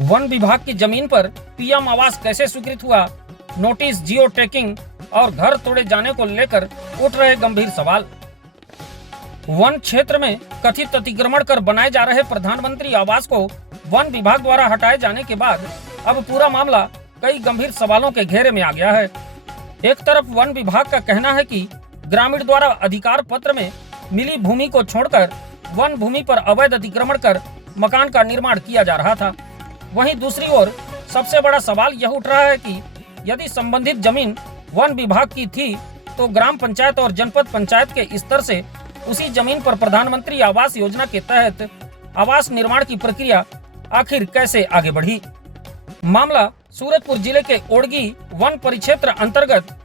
One विभाग की जमीन पर पीएम आवास कैसे स्वीकृत हुआ, नोटिस, जियो टैगिंग और घर तोड़े जाने को लेकर उठ रहे गंभीर सवाल। वन क्षेत्र में कथित अतिक्रमण कर बनाए जा रहे प्रधानमंत्री आवास को वन विभाग द्वारा हटाए जाने के बाद अब पूरा मामला कई गंभीर सवालों के घेरे में आ गया है। एक तरफ वन विभाग का कहना है कि ग्रामीण द्वारा अधिकार पत्र में मिली भूमि को छोड़कर वन भूमि पर अवैध अतिक्रमण कर मकान का निर्माण किया जा रहा था। वहीं दूसरी ओर सबसे बड़ा सवाल यह उठ रहा है कि यदि संबंधित जमीन वन विभाग की थी तो ग्राम पंचायत और जनपद पंचायत के स्तर से उसी जमीन पर प्रधानमंत्री आवास योजना के तहत आवास निर्माण की प्रक्रिया आखिर कैसे आगे बढ़ी। मामला सूरजपुर जिले के ओड़गी वन परिक्षेत्र अंतर्गत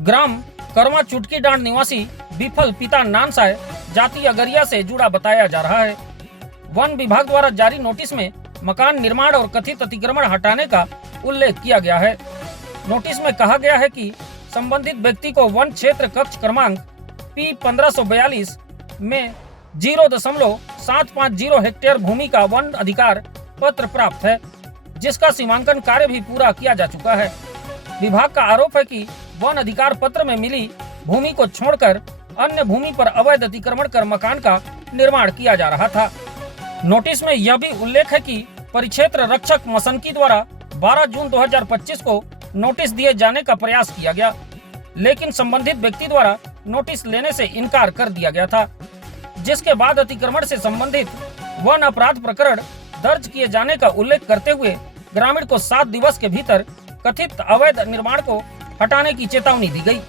ग्राम करवा चुटकी डांड निवासी विफल पिता नानसाय जाति अगरिया से जुड़ा बताया जा रहा है। वन विभाग द्वारा जारी नोटिस में मकान निर्माण और कथित अतिक्रमण हटाने का उल्लेख किया गया है। नोटिस में कहा गया है कि संबंधित व्यक्ति को वन क्षेत्र कक्ष क्रमांक P1542 में 0.750 हेक्टेयर भूमि का वन अधिकार पत्र प्राप्त है, जिसका सीमांकन कार्य भी पूरा किया जा चुका है। विभाग का आरोप है कि वन अधिकार पत्र में मिली भूमि को छोड़कर अन्य भूमि पर अवैध अतिक्रमण कर मकान का निर्माण किया जा रहा था। नोटिस में यह भी उल्लेख है कि परिक्षेत्र रक्षक मसनकी द्वारा 12 जून 2025 को नोटिस दिए जाने का प्रयास किया गया, लेकिन संबंधित व्यक्ति द्वारा नोटिस लेने से इनकार कर दिया गया था, जिसके बाद अतिक्रमण से संबंधित वन अपराध प्रकरण दर्ज किए जाने का उल्लेख करते हुए ग्रामीण को 7 दिवस के भीतर कथित अवैध निर्माण को हटाने की चेतावनी दी गई।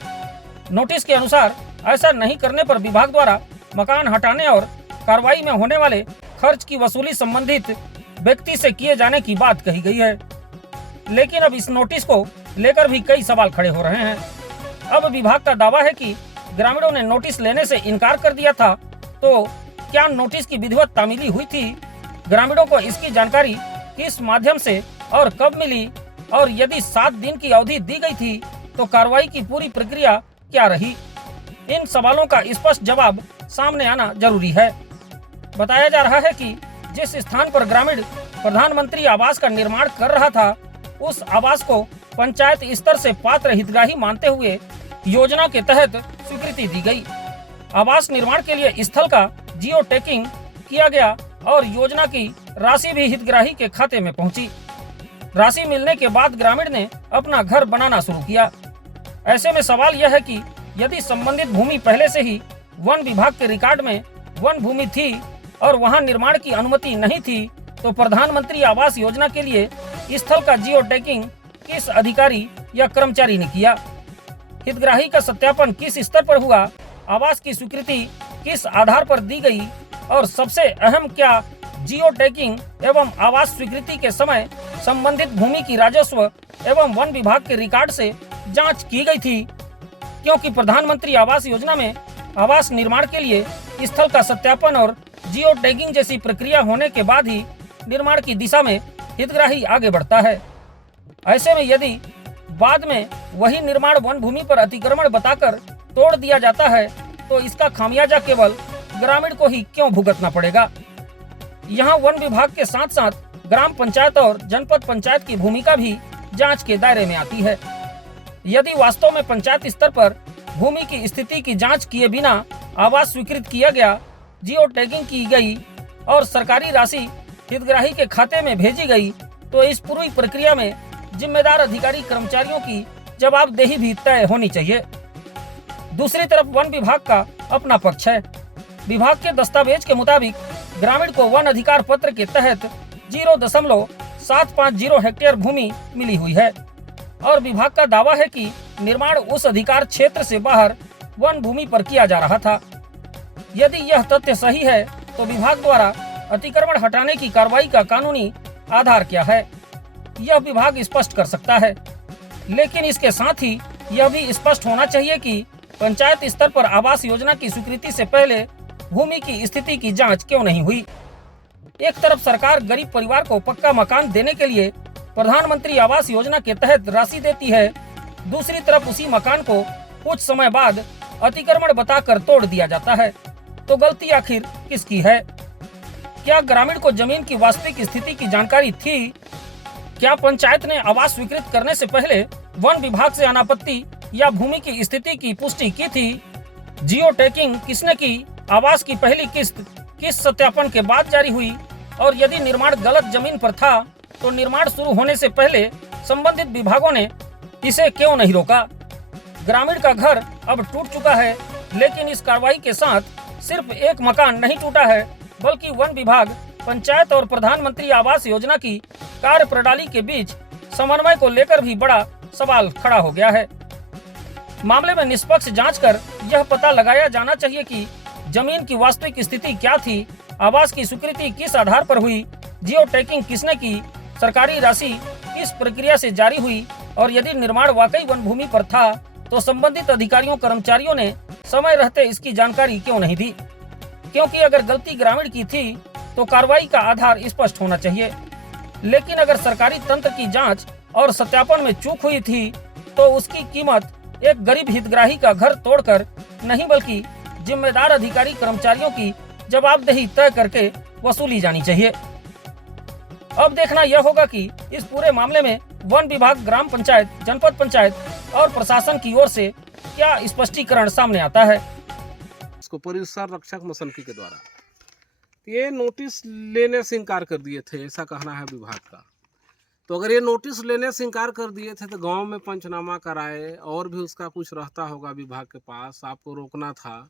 नोटिस के अनुसार ऐसा नहीं करने पर विभाग द्वारा मकान हटाने और कार्रवाई में होने वाले खर्च की वसूली संबंधित व्यक्ति से किए जाने की बात कही गई है। लेकिन अब इस नोटिस को लेकर भी कई सवाल खड़े हो रहे हैं। अब विभाग का दावा है कि ग्रामीणों ने नोटिस लेने से इनकार कर दिया था, तो क्या नोटिस की विधिवत तामीली हुई थी? ग्रामीणों को इसकी जानकारी किस माध्यम से और कब मिली, और यदि 7 दिन की अवधि दी गई थी तो कार्रवाई की पूरी प्रक्रिया क्या रही? इन सवालों का स्पष्ट जवाब सामने आना जरूरी है। बताया जा रहा है कि जिस स्थान पर ग्रामीण प्रधानमंत्री आवास का निर्माण कर रहा था, उस आवास को पंचायत स्तर से पात्र हितग्राही मानते हुए योजना के तहत स्वीकृति दी गई। आवास निर्माण के लिए स्थल का जियो टैगिंग किया गया और योजना की राशि भी हितग्राही के खाते में पहुंची। राशि मिलने के बाद ग्रामीण ने अपना घर बनाना शुरू किया। ऐसे में सवाल यह है कि यदि संबंधित भूमि पहले से ही वन विभाग के रिकॉर्ड में वन भूमि थी और वहां निर्माण की अनुमति नहीं थी, तो प्रधानमंत्री आवास योजना के लिए स्थल का जियो टैगिंग किस अधिकारी या कर्मचारी ने किया? हितग्राही का सत्यापन किस स्तर पर हुआ? आवास की स्वीकृति किस आधार पर दी गई? और सबसे अहम, क्या जियो टैगिंग एवं आवास स्वीकृति के समय संबंधित भूमि की राजस्व एवं वन विभाग के रिकॉर्ड से जांच की गई थी? क्योंकि प्रधानमंत्री आवास योजना में आवास निर्माण के लिए स्थल का सत्यापन और जियो टैगिंग जैसी प्रक्रिया होने के बाद ही निर्माण की दिशा में हितग्राही आगे बढ़ता है। ऐसे में यदि बाद में वही निर्माण वन भूमि पर अतिक्रमण बताकर तोड़ दिया जाता है, तो इसका खामियाजा केवल ग्रामीण को ही क्यों भुगतना पड़ेगा? यहाँ वन विभाग के साथ साथ ग्राम पंचायत और जनपद पंचायत की भूमिका भी जांच के दायरे में आती है। यदि वास्तव में पंचायत स्तर पर भूमि की स्थिति की जांच किए बिना आवास स्वीकृत किया गया, जियो टैगिंग की गई और सरकारी राशि हितग्राही के खाते में भेजी गई, तो इस पूरी प्रक्रिया में जिम्मेदार अधिकारी कर्मचारियों की जवाबदेही भी तय होनी चाहिए। दूसरी तरफ वन विभाग का अपना पक्ष है। विभाग के दस्तावेज के मुताबिक ग्रामीण को वन अधिकार पत्र के तहत 0.750 हेक्टेयर भूमि मिली हुई है और विभाग का दावा है कि निर्माण उस अधिकार क्षेत्र से बाहर वन भूमि पर किया जा रहा था। यदि यह तथ्य सही है, तो विभाग द्वारा अतिक्रमण हटाने की कार्रवाई का कानूनी आधार क्या है, यह विभाग स्पष्ट कर सकता है। लेकिन इसके साथ ही यह भी स्पष्ट होना चाहिए कि पंचायत स्तर पर आवास योजना की स्वीकृति से पहले भूमि की स्थिति की जांच क्यों नहीं हुई? एक तरफ सरकार गरीब परिवार को पक्का मकान देने के लिए प्रधानमंत्री आवास योजना के तहत राशि देती है, दूसरी तरफ उसी मकान को कुछ समय बाद अतिक्रमण बताकर तोड़ दिया जाता है। तो गलती आखिर किसकी है? क्या ग्रामीण को जमीन की वास्तविक स्थिति की जानकारी थी? क्या पंचायत ने आवास स्वीकृत करने से पहले वन विभाग से अनापत्ति या भूमि की स्थिति की पुष्टि की थी? जियो टैगिंग किसने की? आवास की पहली किस्त किस सत्यापन के बाद जारी हुई? और यदि निर्माण गलत जमीन पर था तो निर्माण शुरू होने से पहले संबंधित विभागों ने इसे क्यों नहीं रोका? ग्रामीण का घर अब टूट चुका है, लेकिन इस कार्रवाई के साथ सिर्फ एक मकान नहीं टूटा है, बल्कि वन विभाग, पंचायत और प्रधानमंत्री आवास योजना की कार्य प्रणाली के बीच समन्वय को लेकर भी बड़ा सवाल खड़ा हो गया है। मामले में निष्पक्ष जांच कर यह पता लगाया जाना चाहिए कि जमीन की वास्तविक स्थिति क्या थी, आवास की स्वीकृति किस आधार पर हुई, जियो टैगिंग किसने की, सरकारी राशि किस प्रक्रिया से जारी हुई, और यदि निर्माण वाकई वन भूमि पर था तो संबंधित अधिकारियों कर्मचारियों ने समय रहते इसकी जानकारी क्यों नहीं दी? क्योंकि अगर गलती ग्रामीण की थी तो कार्रवाई का आधार स्पष्ट होना चाहिए, लेकिन अगर सरकारी तंत्र की जांच और सत्यापन में चूक हुई थी तो उसकी कीमत एक गरीब हितग्राही का घर तोड़कर नहीं, बल्कि जिम्मेदार अधिकारी कर्मचारियों की जवाबदेही तय करके वसूली जानी चाहिए। अब देखना यह होगा कि इस पूरे मामले में वन विभाग, ग्राम पंचायत, जनपद पंचायत और प्रशासन की ओर से क्या स्पष्टीकरण सामने आता है। इसको परिसर रक्षक मसनकी के द्वारा ये नोटिस लेने से इनकार कर दिए थे, ऐसा कहना है विभाग का। तो अगर ये नोटिस लेने से इनकार कर दिए थे तो गांव में पंचनामा कराए और भी उसका कुछ रहता होगा विभाग के पास, आपको रोकना था।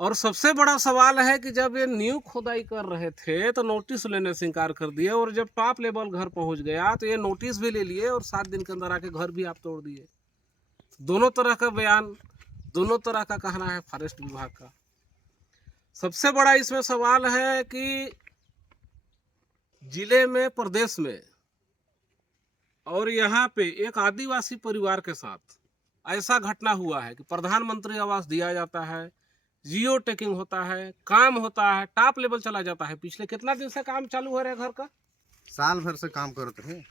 और सबसे बड़ा सवाल है कि जब ये नींव खोदाई कर रहे थे तो नोटिस लेने से इनकार कर दिए, और जब टॉप लेवल घर पहुंच गया तो ये नोटिस भी ले लिए और 7 दिन के अंदर आके घर भी आप तोड़ दिए। दोनों तरह का बयान, दोनों तरह का कहना है फॉरेस्ट विभाग का। सबसे बड़ा इसमें सवाल है कि जिले में, प्रदेश में और यहाँ पे एक आदिवासी परिवार के साथ ऐसा घटना हुआ है कि प्रधानमंत्री आवास दिया जाता है, जियो टैगिंग होता है, काम होता है, टॉप लेवल चला जाता है। पिछले कितना दिन से काम चालू हो रहा है घर का? साल भर से काम करते हैं।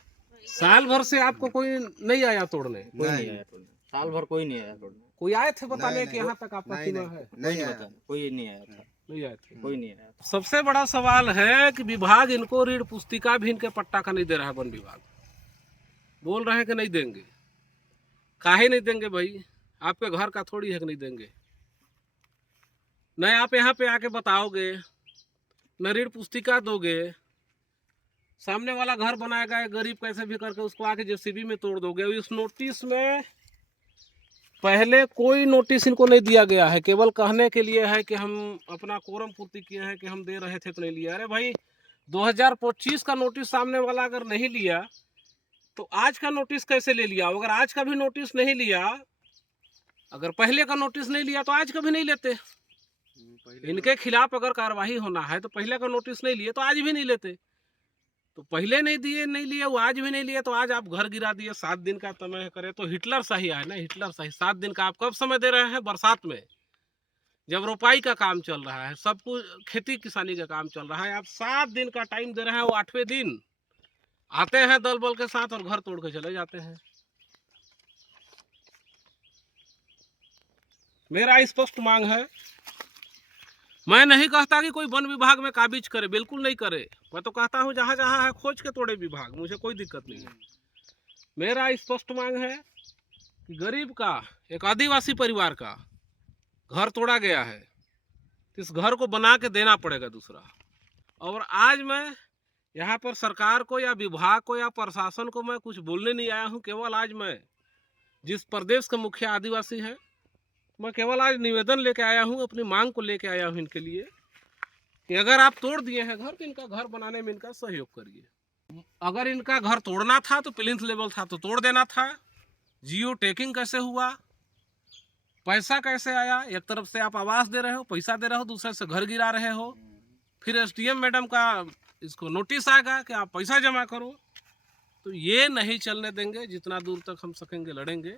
साल भर से आपको कोई नहीं आया तोड़ने? कोई नहीं आया तोड़ने। साल भर कोई नहीं आया तोड़ने। कोई आए थे बताने कि यहाँ तक आपका सीमा है? नहीं आया। कोई नहीं आया था। नहीं आए थे। कोई नहीं आया। सबसे बड़ा सवाल है कि विभाग इनको ऋण पुस्तिका भी इनके पट्टा का नहीं दे रहा है। वन विभाग बोल रहे हैं कि नहीं देंगे। काहे नहीं देंगे भाई? आपके घर का थोड़ी है कि नहीं देंगे। न आप यहाँ पे आके बताओगे, न ऋण पुस्तिका दोगे। सामने वाला घर बनाएगा गरीब कैसे भी करके, उसको आके जेसीबी में तोड़ दोगे। इस नोटिस में पहले कोई नोटिस इनको नहीं दिया गया है, केवल कहने के लिए है कि हम अपना कोरम पूर्ति किए हैं कि हम दे रहे थे तो नहीं लिया। अरे भाई 2025 का नोटिस सामने वाला अगर नहीं लिया तो आज का नोटिस कैसे ले लिया? अगर आज का भी नोटिस नहीं लिया, अगर पहले का नोटिस नहीं लिया तो आज का भी नहीं लेते। इनके खिलाफ अगर कार्रवाई होना है तो पहले का नोटिस नहीं लिए तो आज भी नहीं लेते। तो पहले नहीं दिए, नहीं लिए, वो आज भी नहीं लिए, तो आज आप घर गिरा दिए। 7 दिन का समय करे तो हिटलर सही है ना, हिटलर सही। 7 दिन का आप कब समय दे रहे हैं? बरसात में, जब रोपाई का काम चल रहा है, सब कुछ खेती किसानी का काम चल रहा है, आप 7 दिन का टाइम दे रहे हैं। वो 8वें दिन आते हैं दल बल के साथ और घर तोड़ के चले जाते हैं। मेरा स्पष्ट मांग है, मैं नहीं कहता कि कोई वन विभाग में काबिज करे, बिल्कुल नहीं करे। मैं तो कहता हूँ जहाँ जहाँ है खोज के तोड़े विभाग, मुझे कोई दिक्कत नहीं है। मेरा स्पष्ट मांग है कि गरीब का, एक आदिवासी परिवार का घर तोड़ा गया है, इस घर को बना के देना पड़ेगा दूसरा। और आज मैं यहाँ पर सरकार को या विभाग को या प्रशासन को मैं कुछ बोलने नहीं आया हूँ। केवल आज मैं, जिस प्रदेश का मुखिया आदिवासी है, मैं केवल आज निवेदन लेके आया हूँ, अपनी मांग को लेके आया हूँ इनके लिए कि अगर आप तोड़ दिए हैं घर तो इनका घर बनाने में इनका सहयोग करिए। अगर इनका घर तोड़ना था तो प्लिंथ लेवल था तो तोड़ देना था। जियो टैगिंग कैसे हुआ, पैसा कैसे आया? एक तरफ से आप आवास दे रहे हो, पैसा दे रहे हो, दूसरे से घर गिरा रहे हो। फिर एसडीएम मैडम का इसको नोटिस आएगा कि आप पैसा जमा करो। तो ये नहीं चलने देंगे, जितना दूर तक हम सकेंगे लड़ेंगे।